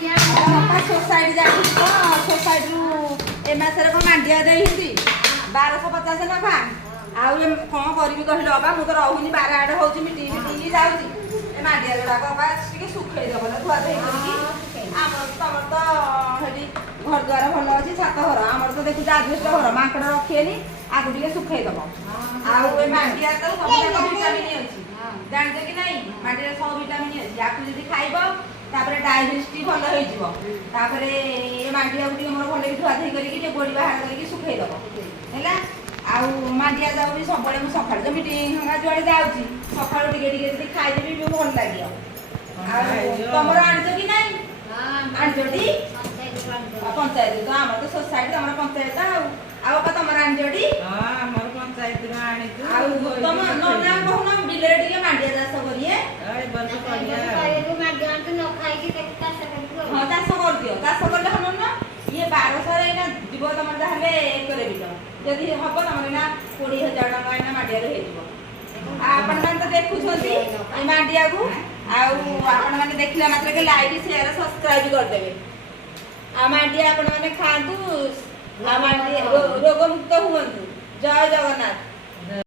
Society जाइए तो society ए मासरे को मांडिया देइहिंदी 1250 लखा आउ ए कोन करबी कहलो बा मु तो रहउनी 12 आडे होउची मिटी जाउची ए मांडिया गुडाक बा टिके सुखै देबल धुआ देइ करकी हमर तमर तो हेडी घर द्वार भल अछि छात घर हमर तो देखु आजबेस्ट घर माकड़ रखेनी आगु टिके सुखै देबो आउ ए मांडिया तो सब विटामिन अछि जान कि नहीं मांडिया सब विटामिन अछि आकु जदी खाइबो तापर डायजेस्टिव भल होई जिवो तापर ए मांडिया गुडी हमर भल कि धुआ देइ करकी जे गोडी बाहर करकी सुखै देबो हैला आउ मांडिया जाउ भी सब बळे मु सखाळ जे मीटिंग हंगा जुआडे जाउची सखाळ टिके टिके जदी खाइ देबी भी भल लागियो आ तमर आनजो कि नहीं हां आनजोडी पंचायत तो हमर तो सोसाइटी हमर पंचायत आउ का तमर आनजोडी हां हमर पंचायत रा आनी तू आउ तम नना कहना बिले टिके मांडिया चाष करिए ए बंद करिया हां चाष कर दियो चाष करले हन न ये 1200 रे ना जीव तमर जाहले करे बिलो जदी हबो तमर ना 20000 टका ना मांडिया रे हेजिबो आपण मान तो देखु छथि ए मांडिया को आउ आपण माने देखला मात्र के लाइक शेयर सब्सक्राइब कर देबे आ मांडिया आपण माने खातु आ मांडिया रोग मुक्त हुवंतु जय जगन्नाथ।